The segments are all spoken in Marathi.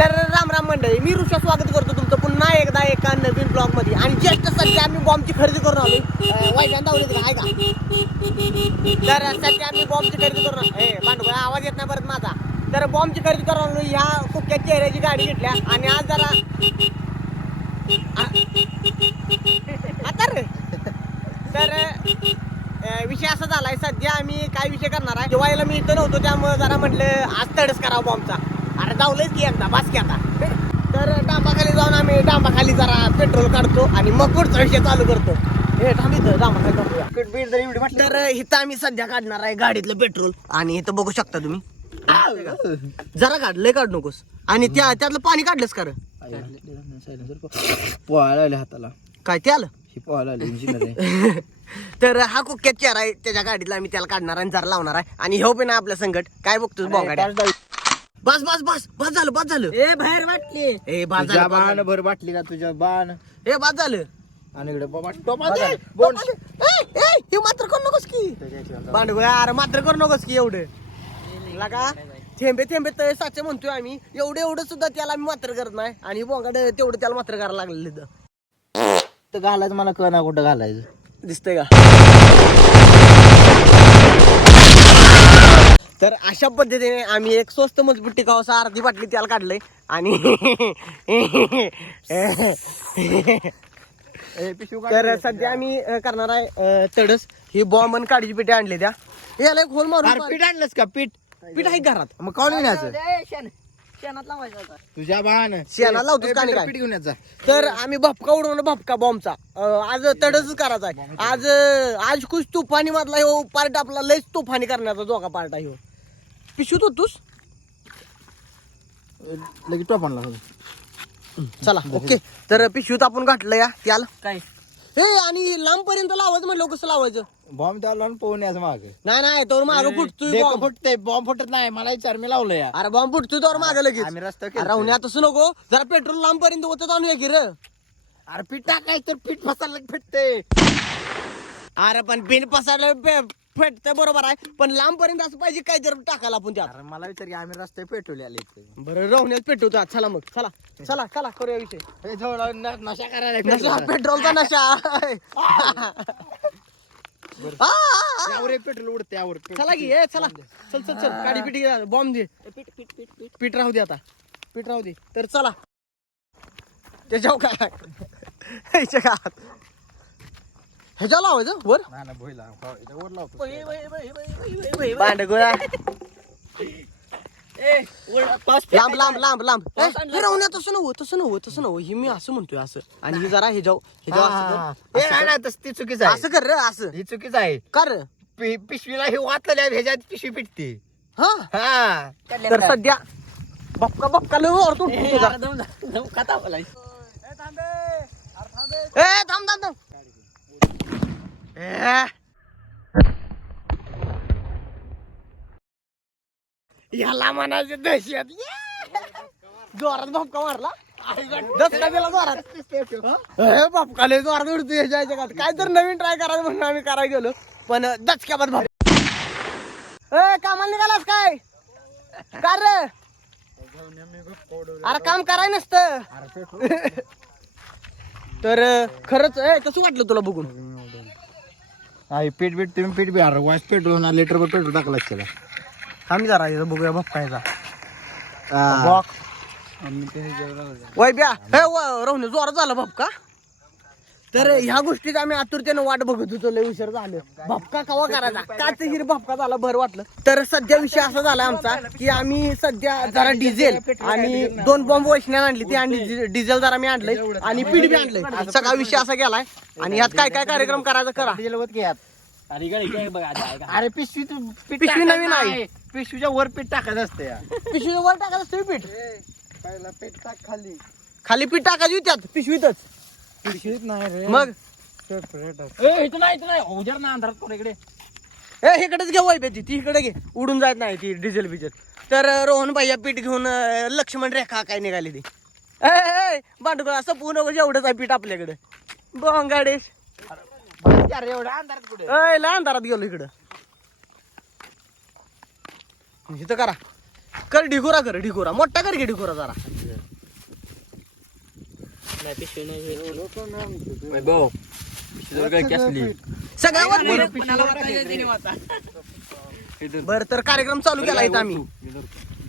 तर राम राम मंडळी मी ऋषा स्वागत करतो तुमचं पुन्हा एकदा एका नवीन ब्लॉगमध्ये. आणि जस्ट सध्या आम्ही बॉम्बची खरेदी करून आलो वाईट दावलीत आहे का तर सध्या आम्ही बॉम्बची खरेदी करून हे भांडवल आवाज येत नाही परत माझा. तर बॉम्बची खरेदी करून आलो ह्या कुक्या चेहऱ्याची गाडी घेतल्या. आणि आज जरा आता रे. तर विषय असा झालाय सध्या आम्ही काय विषय करणार आहे? जेवायला मी इथं नव्हतो त्यामुळे जरा म्हटलं आज तडस करावं बॉम्बचा अरे जाऊलच की एकदा बास की आता. तर डांबाखाली जाऊन आम्ही डांबाखाली जरा पेट्रोल काढतो आणि मग पुढचा विषय चालू करतो. हे थांब इथं डांबाखाली जाऊया. तर इथं आम्ही सध्या काढणार आहे गाडीतलं पेट्रोल आणि इथं बघू शकता तुम्ही. जरा काढ लय काढ नकोस. आणि त्या त्यातलं पाणी काढलंस का रे? पोहायला आले हाताला. काय ते आलं? पोहायला आले इंजिनियर आहे. तर हा कुक्यात चेअर आहे त्याच्या गाडीतला आम्ही त्याला काढणार आणि जरा लावणार आहे. आणि हे पण आहे आपल्या संकट काय बघतोस बोंगाड्या बस बस बस बस झालं बस झालं. ए बाहेर वाटली. ए बस तुझ्या झालं बस बाण झालं. भर बाटली का तुझ्या बाण. ए बस झालं. आणि इकडे बाबा ए, बोंड. ए, ए, हे मात्र करू नकोस की. भांडगो यार मात्र करू नकोस की एवढं. लगा थेंबे थेंबे तळे साचे म्हणतोय आम्ही. एवढं एवढं सुद्धा त्याला आम्ही मात्र करत नाही. आणि बोंगाड तेवढं त्याला मात्र करायला लागलेलं. तर घालायचं मला कळ ना कुठं घालायचं. दिसतंय का? तर अशा पद्धतीने आम्ही एक स्वस्त मजबूत टिकावसा अर्धी बाटली त्याला काढलंय. आणि तर सध्या आम्ही करणार आहे तडस. ही बॉम्ब आणि काडीची पेटी आणली त्या याला एक होल मारून पीठ आणलंस का? पीठ? पीठ आहे घरात? मग कोण घेण्याचं शेणात लावायचा होता तुझ्या बाण. शेणाला लावतोस का नाही काय? पीठ घेऊन यायचा तर आम्ही भपका उडवणार भपका बॉम्बचा आज तडसच करायचा आहे. आज आज खुश तुफानी मधला ह्यो पार्ट आपला लयच तुफानी करण्याचा जोगा पार्ट आहे पिशूत होतोस लगेच टोप आणला चला ओके. तर पिशवीत आपण घातलं या त्याला काय? हे आणि लांब पर्यंत लावायचं म्हणलं कसं लावायचं? बॉम्ब त्याला लावून पोहून यायचं माग. नाही नाही तर माग फुटतोय bomb. फुटते बॉम्ब फुटत नाही मला विचार मी लावलं या. अरे बॉम्ब फुटतोय तर माग लगेच. आम्ही रस्ता अरे राहुण्या तसं नको. जरा पेट्रोल लांब पर्यंत होतं आणूया की र. अरे पीठ टाकायचं तर पीठ फसायला फिटते अरे पण बिन पसायला फेटतंय बरोबर आहे पण लांब पर्यंत असं पाहिजे काय जर टाकायला आपण त्यात. अरे मला विचार की आम्ही रस्ते पेटवले आले इथे. बरं राहुण्यात पेटवतो चला मग चला चला चला करूया विषय. हे जवळ न- नशा करायला नशा. पेट्रोलचा नशा. आ, आ, आ. यावर एक पेट्रोल उडते यावर चला की ए चला. चल चल चल. गाडी पिटी बॉम्ब दे. पीठ राहू दे आता. पीठ राहू दे. तर चला. त्याच्यावर काय ह्याच्या का ह्याच्या लावायचं वर. नाही ना भोईला हो, इथं वर लावतो. लांब लांब लांब लांब. ए, हे राहू ना तसं नव्हतं तसं नव्हतं तसं नव्हतं हे मी असं म्हणतोय असं. आणि हे जरा हे जाऊ हे जाऊ असं कर. ए, नाही, नाही, तसं ती चुकीच आहे. असं कर रे असं. ही चुकीच आहे. कर पि- पिशवीला हे वाचलेलं आहे ह्याच्यात पिशवी पिटते हा? हा. तर सध्या बपका बपका लय वर तू ए, अरे दम दम- दम खाता बोलाय ए थांब थांब थांब. याला म्हणायचं दहशत. जोरात भपका मारला. दसका दिला जोरात. ए जोरात उडतो ह्याच्या जगात काय तर नवीन ट्राय करायचं म्हणून आम्ही करायला गेलो. पण दचक्यात भाप ए कामाला निघालास काय? का रे? अरे काम कराय नसतं. तर खरंच ए कसं वाटलं तुला बघून. हा, हे पीठ बीठ तुम्ही पीठ बी वाच पेट्रोल ना लिटर पेट्रोल टाकला त्याला आम्ही जरा इथं बघूया भपकायचा हा. वय ब्या हे राहून जोरात झाला भपका तर ह्या गोष्टीत आम्ही आतुरतेनं वाट बघत होतो. लय उशीर झालं. भपका कवा करायचा? काच हिर भपका झाला भर वाटलं. तर सध्या विषय असा झाला आमचा की आम्ही सध्या जरा डिझेल आणि दोन बॉम्ब वैष्ण्यात आणली ती आणि डिझेल जरा मी आणलंय आणि पीठ बी आणलंय. सगळा विषय असा गेलाय. आणि यात काय काय कार्यक्रम करायचा करा. डिझेल होत घ्या. अरे पिशवी पिशवी नवीन आहे. नाही. पिशवीच्या वर पीठ टाकायचं असतं. या पिशवीच्या वर टाकायचं असतं पीठ. पहिला पीठ टाक खाली. खाली पीठ टाकायची त्यात पिशवीतच. पिशवीत नाही रे. मग? सेपरेट ए इथं नाही इथं नाही. उजर ना अंधारात कोण इकडे. ए इकडेच घे वाईप ती ती इकडे घे. उडून जात नाही ती डिझेल बिझेल तर रोहन भैया पीठ घेऊन अं, लक्ष्मण रेखा काय निघाली ती. ए बांडगोळा असं पूर्ण एवढंच आहे पीठ आपल्याकडे. बोंगाडेश अरे एवढा अंधारात कुठे? ए लय अंधारात गेलो इकडं. इथं करा. कर ढिगोरा कर ढिगोरा. मोठा कर घे ढिगोरा जरा. नाही पिशवी नाही वैभव पिशवी काय कसली सगळ्या बर तर कार्यक्रम चालू केला इथं आम्ही.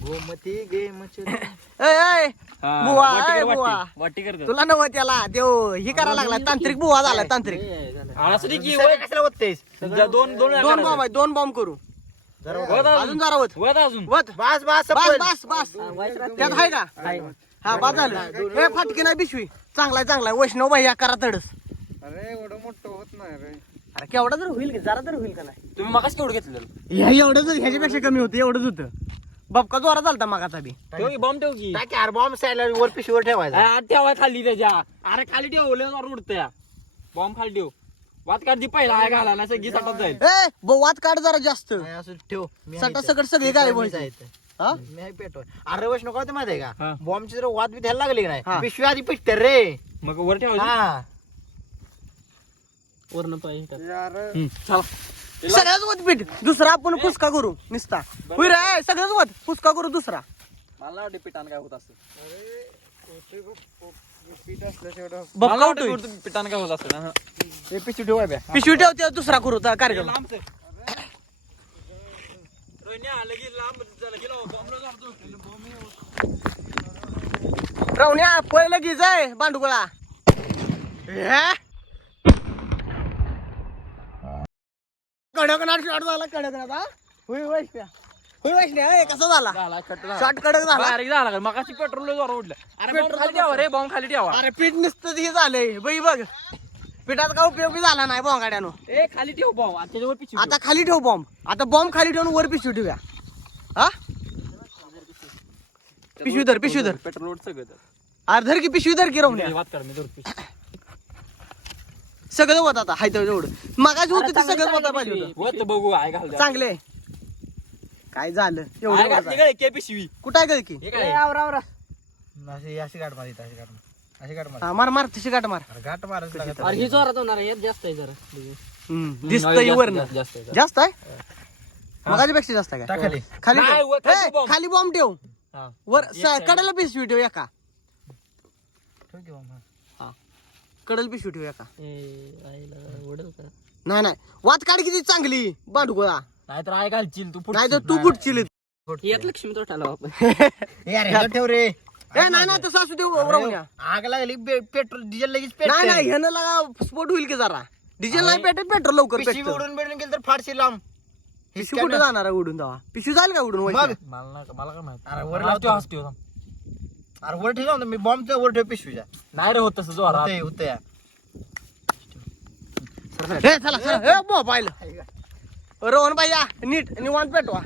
गोमती गे मच्छर ए, ए, बुवा, ए, बुवा. वाटी कर तुला नव त्याला. देव ही करायला लागला. तांत्रिक बुवा झाला तांत्रिक. असं नाही की कशाला होतेस समजा दोन दोन दोन बॉम्ब आहे दोन बॉम्ब करू. अजून. जरा वत वत अजून. वत बस बस बस बस त्यात आहे का? हा बस झालं. हे फाटकी नाही पिशवी. चांगलाय चांगलाय वैष्णव भैया करा तडस. अरे एवढं मोठं होत नाही रे. अरे केवढा तर होईल की जरा तर होईल का नाही? तुम्ही मगाच केवढं घेतलेलं? ह्या एवढंच ह्याच्यापेक्षा कमी होतं एवढंच होतं. बापका जोरा चालता मागाचा बी. ठेव बॉम्ब ठेव की. टाक यार बॉम्ब सायला वर पिशवीवर ठेवायचा. हा, ठेवा खाली त्याच्या. अरे खाली ठेव ओले उडतया. बॉम्ब खाली ठेव. वात काढ दी पहिला आहे घाला ना सगळी साठत जाईल. ए बोवात काढ जरा जास्त. नाही, असं ठेव. सटा. सकट सगळे आहे व्हायचे. इथं. हा? पेटवाय अरे वैष्णव काय माहिती आहे हा. का बॉम्बची जर वाद बी द्यायला लागली की हा. नाही पिशवी आधी पिटते रे. मग वर ठेवायची हा. वरनं पाहिजे हम्म, चला. सगळ्याच वत पीठ दुसरा आपण फुसका करू निसता. होय रे सगळ्याच वत. फुसका करू दुसरा. मला वाटतं पिठानं काय होत असं बघा उठोय. पिठानं काय होत असं हे. पिशवी ठेवाय बे पिशवी ठेवते दुसरा करू कार्यक्रम. रावण्या पहिलं घे जाय बांडुगोळा? कडकनाथ शॉट झाला कडकनाथ हा होय वैष्ण्या होय हे कसा झाला शॉट कडक झाला बारीक झाला मगाशी पेट्रोल जोर उडलं अरे पेट्रोल खाली ठेवा रे बॉम्ब खाली ठेवा अरे पीठ नुसतं हे झालंय बाई बघ पिठात का उपयोग बी झाला नाही बोंगाड्यानं ए खाली ठेव बॉम्ब आणि त्याच्यावर पिशवी आता खाली ठेव बॉम्ब आता बॉम्ब खाली ठेवून वर पिशवी ठेवूया. हा? पिशवी धर पिशवी धर. पेट्रोल सगळं अरे धर की पिशवी धर की राहून वाद कर मी धरतो सगळं होत आता हाय तेवढं मगाशी होतं ते सगळं होता पाहिजे होतं वत बघू आहे घाल चांगले काय झालं? एवढं घातली. काय पिशवी. कुठं आहे गं की हे काय अशी अशी गाठ मार अशी गाठ मार अशी गाठ मार. हा, मार मार तशी गाठ मार. अरे गाठ मारच लागत अरे ही जोरात होणार आहे जास्त आहे जरा. दिसतंय जास्त- आहे जरा. जास्त आहे? आहे काय? खाली. खाली नाही, ठेव. वर खाली ए, bomb. खाली बॉम्ब ठेव. हा. वर स- कडेला पिशवी ठेव एका. ठेव की हा. कडल पिशवी ठेव एका. ए, आईला ओढल का? नाही नाही. वात काढ किती चांगली. बांडगोळा नाहीतर आहे घालशील तू नाही तर तू बुटचिल यात लक्ष्मी तो ठाला आपण. ए, अरे ह्याच्यात ठेव रे. ए नाही नाही तसं असू राहूया आग लागली पेट्रोल डिझेल लगेच नाही. नाही ह्यानं लागा स्पोर्ट होईल की जरा. डिझेल नाही पेटेल पेट्रोल लवकर पिशवी पेटतं. उडून बिडून गेली तर फाडशी लांब. पिशवी कुठे जाणार आहे उडून जावा पिशवी जाईल का उडून? मला नाही मला काय माहीत. अरे वर लावतो. हसतो अरे वर ठेव ना मी बॉम्बच्या वर ठेव पिशवीच्या नाही रे होत तसं जोरात. होते होते या. हे चला. चला हे मोबाईल. रोहन भैया नीट निवांत पेटवा.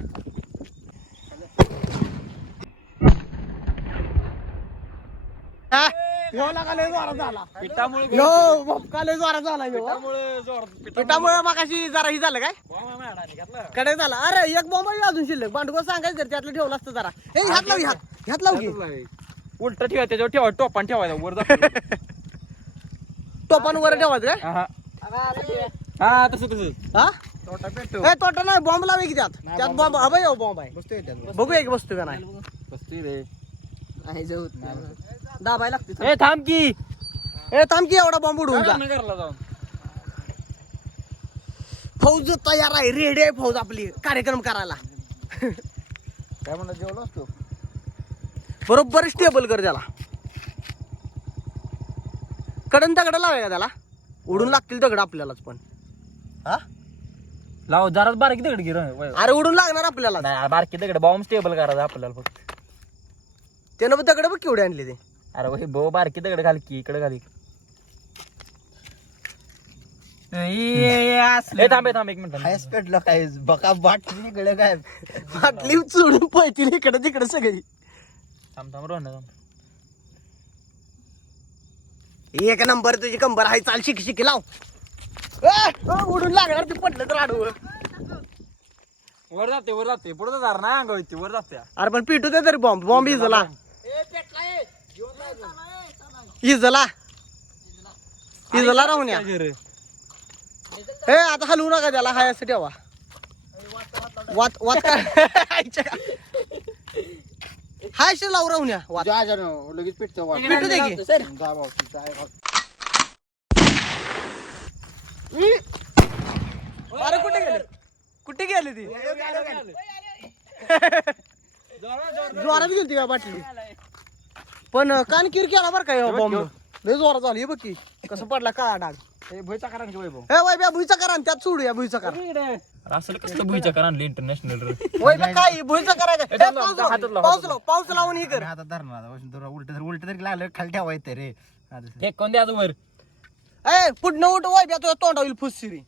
ह्यो लागा लय जोरात झाला. पिठामुळे यो भपका लय जोरात झाला यो. पिठामुळे जोरात पिठामुळे. मगाशी जरा ही झालं काय? कडक झाला. अरे एक बॉम्ब अजून शिल्लक. बांडगो सांगायचं तर त्यातलं ठेवलं असतं जरा. ए ह्यात लाव ह्यात. ह्यात लाव की. उलट ठेवा त्याच्यावर ठेवा टोपान ठेवायचा वर टोपान वर ठेवायचं काय? हा हा. तसं तसं. हा? तोटा पेटतो ए तोटा नाही बॉम्ब लावे की त्यात. त्यात बॉम्ब हवा बॉम्ब आहे. बघूया की बसतो का नाही. बसतोय रे. दाबाय लागते ए थांब की. ए थांब की एवढा बॉम्ब उडवून जा. नगरला जाऊन? फौज तयार आहे रेडी आहे फौज आपली कार्यक्रम करायला. काय म्हणलं जेवलो असतो? बरोबर स्टेबल कर त्याला. कडन दगड लावाय का त्याला? उडून लागतील दगड आपल्यालाच पण. हा? लाव जरा बारकी दगड गिर अरे उडून लागणार आपल्याला बारकी दगड बॉम्ब स्टेबल करायचा आपल्याला फक्त. त्यानं पण दगड बघ केवढे आणले ते. अरे वही बो बारकी दगड घाल की इकडे घाल ए थांब ए, थांब एक मिनिट. हायस पेटलं काय? बका बाट गळ काय? बाटली चोडून पळतील इकडे तिकडे सगळी. थांब थांब रोहन थांब. एक नंबर तुझी कंबर आहे चाल शिक शिक लाव. ए, अ, उडून लागणार ते पडलं तर आडवं. वर जाते वर जाते. पुढे जाणार नाही अंगावर येते वर जाते. अरे पण पिटू दे तरी बॉम्ब बॉम्ब इजला. इजला. इजला राहून या. हे आता हलवू नका त्याला हाय असं ठेवा वात वात काय? हाय अशी लावू राहून न, लगेच पेटतो वाट पेटू दे की. अरे कुठे गेले? कुठे गेले ती? जोरात गेलती का बाटली? पण कान किर केला बरं काय बॉम्ब लय जोरात झाली हे बघ की. कसं पडला काळा डाग. हे भुईचा करा की वैभव हे वैब्या भुईचा करा त्यात सोडूया भुईचा करा असं कसलं भुईचा करा आणलं इंटरनॅशनल वैब्या काय भुईचा करायचा पाऊस लाव, लाव, पाऊस लावून हे कर. धरणार आता. वैष्णव उलट उलट तरी लागलं खाली ठेवायचं रे. हे कोण द्या वर? ए पुढनं उठ वैब्या तुझ्या तोंड होईल फुसशिरी.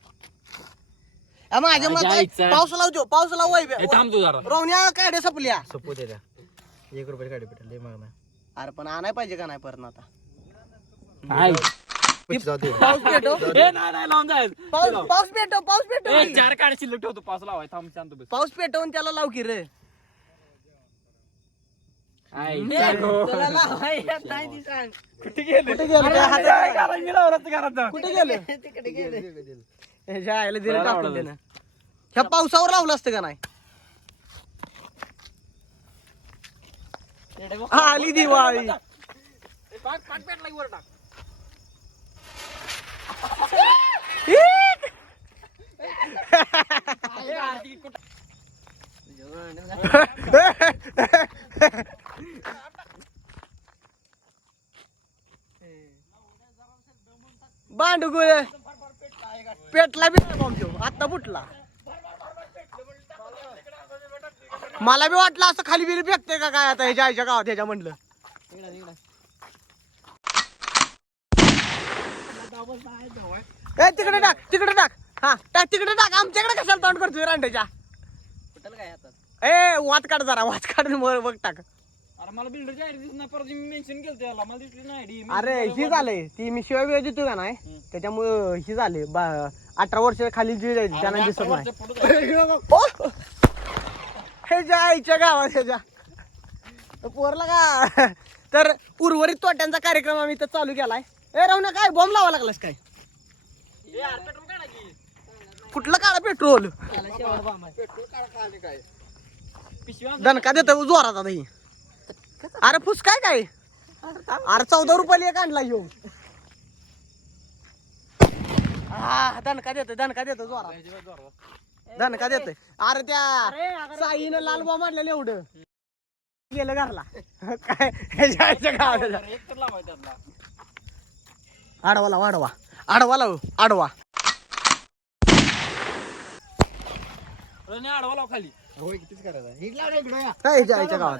माझ्या मत पाऊस लावतो पाऊस लाव हे वैब्या थांब तू जरा. रोवण्या सपल्या. सपू दे एक रुपये गाडी पेटेल लय मागणार अरे पण आणाय पाहिजे का नाही परत आता? पाऊस पेटो नाही नाही लावून जाईल. पाऊस पाऊस पाऊस ए, पेटो चार काढ शिल्लक ठेवतो पाच लावाय थांब शांत बस. पाऊस पेटवून त्याला लाव की रे. आई, कुठे गेले? घरात घरात. कुठे गेले? ह्याच्या आईला दिलं टाकून त्यानं ह्या पावसावर लावलं असतं का नाही? आली दिवाळी. बांडू पाट पेटला बी नाही बॉम्ब आता फुटला मला बी वाटलं असं खाली बिरी फेकते का काय आता ह्याच्या आईच्या गावात ह्याच्या म्हणलं. ए तिकडे टाक तिकडे टाक. हा टाक तिकडे टाक. आमच्याकडे कशाला तोंड करतोय रांड्याच्या ए वाट काढ जरा वाट काढ मग बघ टाक. अरे मला बिल्डरची आयडी दिसत नाही. परत मी मेन्शन केलं त्याला मला दिसली नाही आयडी अरे ही झालंय. ती मी शिवाय वेळ देतो का नाही? त्याच्यामुळं ही झाले. अठरा वर्ष खाली जी जायची त्यांना दिसत नाही. ओ! ह्याच्या आईच्या गावात ह्याच्या पोरला का? तर उर्वरित तोट्यांचा कार्यक्रम आम्ही इथं चालू केलाय. ए राहू ना काय बॉम्ब लावा लागलास काय? कुठलं काढा पेट्रोल. दणका देतो जोरात आता ही. अरे फुस काय काय? अरे चौदा रुपयाला एक आणला येऊ हा दणका देत दणका देतो जोरात. दणका देतोय? अरे त्या साईनं लाल बॉम्ब आणलेलं एवढं. गेलं घरला. काय? तर लावाय त्यातला आडवा लाव आडवा. आडवा लाव आडवा. आणि आडवा लाव खाली. होय कितीच करायचं लाव ना इकडं या. काय ह्याच्या आईच्या गावात?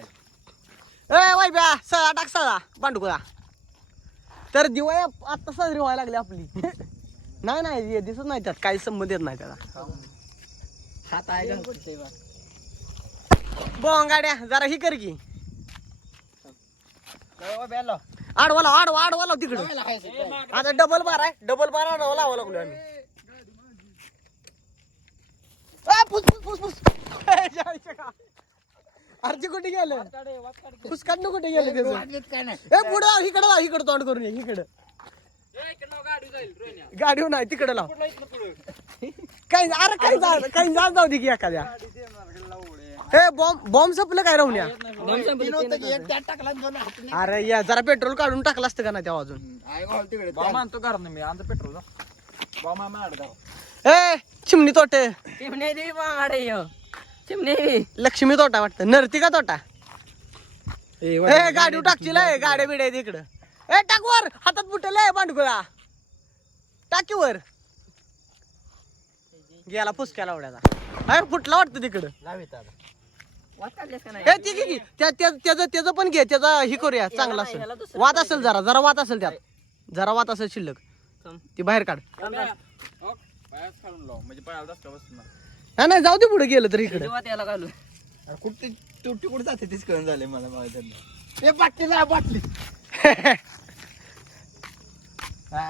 ए वाई ब्या सळा टाक सळा बांडुका तर दिवाळी आता साजरी व्हायला लागली आपली. नाही नाही दिसत नाही त्यात. काही संबंध येत नाही त्याला. हात आहे का? बोंगाड्या जरा ही कर की. बेलो? आडवा लाव आडवा आडवा लाव तिकडं? आता डबल बार आहे. डबल बार आडवा लावा लागलो आम्ही. अर्जी कुठे गेलं? फुसकाटनं कुठे गेलं पुढं इकडे इकडे तोंड करून इकडे. गाडी नाही तिकडे लाव. काही अरे काही जा काही जा जाऊ दे की एखाद्या. हे बॉम्ब बॉम्ब संपलं काय राहून या की. अरे या जरा पेट्रोल काढून टाकलं असतं का ना तेव्हा अजून? आहे का हॉल तिकडे बॉम्ब आणतो घरात मी आणतो पेट्रोल. ए चिमणी तोटे. चिमणे लक्ष्मी तोटा वाटतं. नर्तिका तोटा? ए, ए गाडी टाकशील गाड्या बिड्या आहेत इकडं. ए टाक वर. हातात बुटेल ए बांडगुळा टाकी वर. गेला पुसक्याला उड्याचा अरे फुटला वाटतं तिकडं. ए ती घे की त्या त्या- त्याचं त्याचं पण घे त्याचा हे करूया चांगला असेल. वाद असेल जरा जरा वाद असेल त्यात. जरा वाद असेल शिल्लक. ती बाहेर काढ. हो, म्हणजे नाही नाही जाऊ दे पुढे गेलं तर इकडे. त्याला घालू? कुठे तुटी कुठे जाते? तीच कळून झाले मला माहीत नाही. हा.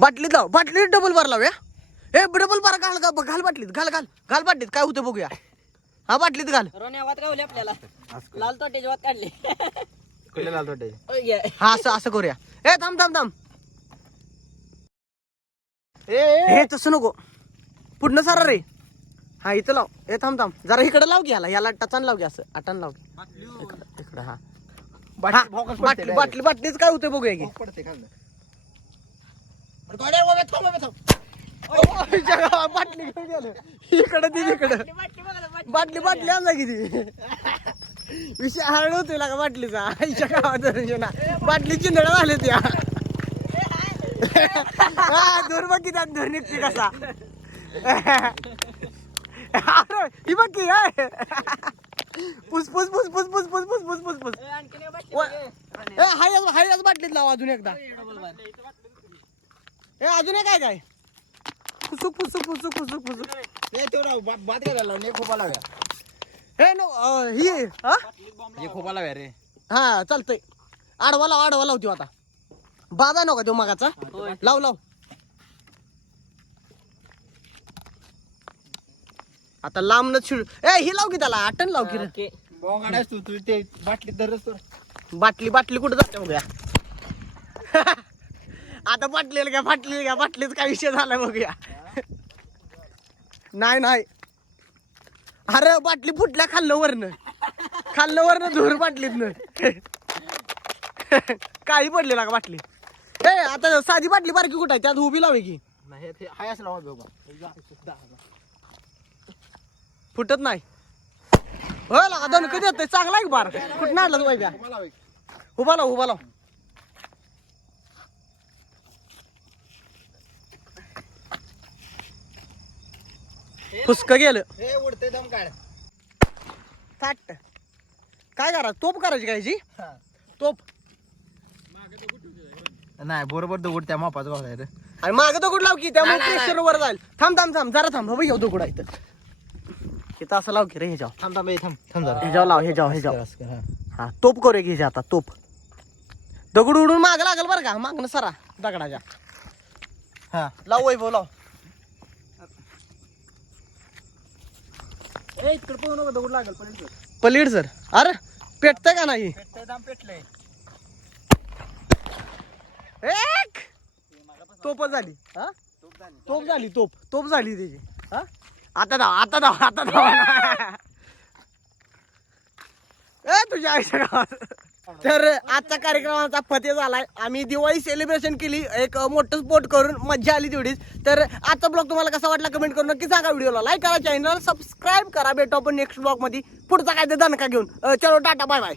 बाटलीत लाव बाटलीत डबल बार लावूया. ए डबल बार घाल घाल घाल बाटलीत घाल घाल घाल बाटलीत काय होतं बघूया. हा बाटलीत घाल. रोण्या वाट गावली आपल्याला. लाल तोट्याची वाट काढली. कुठले लाल तोटे ये. हा असं असं करूया. ए थांब थांब थांब. ए, ए हे तसं नको. पुढनं सारा रे. हा इथं लाव. ए थांब थांब. जरा इकडे लाव घ्याला याला टचान लाव घ्या असं. आटान लाव घे. इकडं इकडं हा. हा, बाटली बाटली बाटलीच काय होते बघूया की. पडते खाल्लं बाटली घेऊन इकडं ती तिकडं. बाटली बाटली आणला किती विषय हरड होतोय का बाटलीचा? आईच्या गावात बाटली चिंदडा झाले त्या हा, दूर बघ की त्यात दूर निघते कसा. अरे, ही बघ की. पुस पुस पुस पुस पुस पुस पुस पुस पुस पुस. ए हाय आज- हाय आज बाटलीत लाव अजून एकदा. ए अजून एक काय काय? पुसुक पुसुक पुसुक पुसुक पुसुक. ए, तेवढा बा- भात घालायला लावून एक खोपा लाव्या हे नो ही हा? एक खोपा लाव्या रे. हा चालतंय. आडवा लाव आडवा लावतो आता. बाबा नको तो मगाचा. लाव लाव. आता लांबनच शिळ ए ही लाव की त्याला आटन लाव की रे. तू तू धरस तर बाटली बाटली कुठं जाते बघूया. आता बाटलीला घ्या बाटली घ्या बाटलीच काय विषय झालाय बघूया. नाही नाही. अरे बाटली फुटल्या खाल्लं वरनं. खाल्लं वरनं धूर बाटलीतनं. काही पडलेला का बाटली. ए आता साधी बाटली बारकी कुठं आहे? त्यात उभी लावे की. नाही ते हाय असं लावा बाबा फुटत नाही. हो लागा दोन कधी येतोय चांगला आहे की बार? कुठं आणला तू एक. उभा लाव उभा लाव. फुसक गेलं. ए उडते दम काढ फाट काय करा तोप करायची काय याची? तोप. नाही बरोबर दगड त्या मापाचा भाव आहे रे आणि माग दगड लाव की त्यामुळे प्रेशर वर जाईल. थांब थांब थांब जरा थांब. बाबा येऊ दगड आहे इथं. इथं असं लाव की रे ह्याच्यावर थांब थांब ए, थांब थांब जरा. ह्याच्यावर लाव ह्याच्यावर ह्याच्यावर असं कर, हा. हा तोप करूया की ह्याच्या आता तोप. दगड उडून माग लागल बरं का मागणं सरा दगडाच्या. हा. लाव वैभव लाव. ए इकडे पाहू नको दगड लागेल पण पलीड सर. अरे पेटतंय का नाही? दाम पेटलंय. एक! तोप झाली हा? तोप झाली तोप. तोप झाली त्याची हा? आता धाव आता धाव आता धाव. ए तुझ्या आईच्या तर आजचा कार्यक्रमाचा फते झालाय. आम्ही दिवाळी सेलिब्रेशन केली. एक मोठं स्पोर्ट करून मज्जा आली तेवढीच. तर आजचा ब्लॉग तुम्हाला कसा वाटला कमेंट करून नक्की सांगा व्हिडिओला. लाईक करा चॅनल सबस्क्राईब करा. भेटू आपण नेक्स्ट ब्लॉगमध्ये. पुढचा काय ते दणका घेऊन. चलो टाटा बाय बाय